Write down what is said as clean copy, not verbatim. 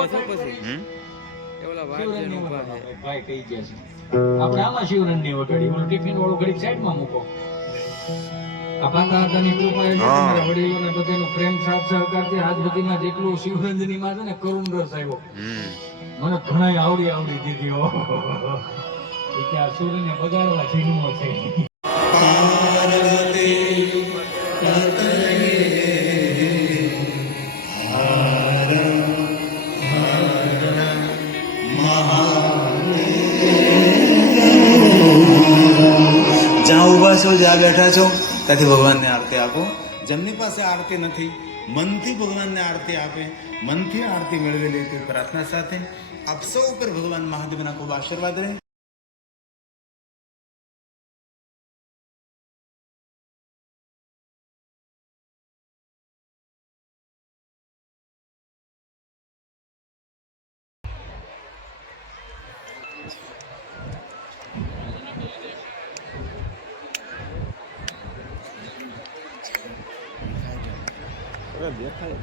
ઊભા છો પછી એવલા વાજન ઊભા છે ભાઈ કહી ગયા છે આપણે આમાં શિવરણની વગાડી ઓલું ટિફિન વાળું ઘડીક સાઈડમાં મૂકો આ પાતા હતાની કૃપા એટલે તમારા વડીલોને બધાનો પ્રેમ સાથ સહકારથી આજ સુધીમાં જેટલું શિવરંજનીમાં છે ને કરુણ રસ આવ્યો મને ઘણા આવડી દીધી હો કે આ સૂર્યને બગાડવા જન્મો છે જ્યાં ઊભા છો જ્યાં બેઠા છો ત્યાંથી ભગવાનને આરતી આપો જેમની પાસે આરતી નથી મનથી ભગવાનને આરતી આપે મનથી આરતી મેળવેલી તે પ્રાર્થના સાથે આપ સૌ ઉપર ભગવાન મહાદેવના ખૂબ આશીર્વાદ રહે દેખાય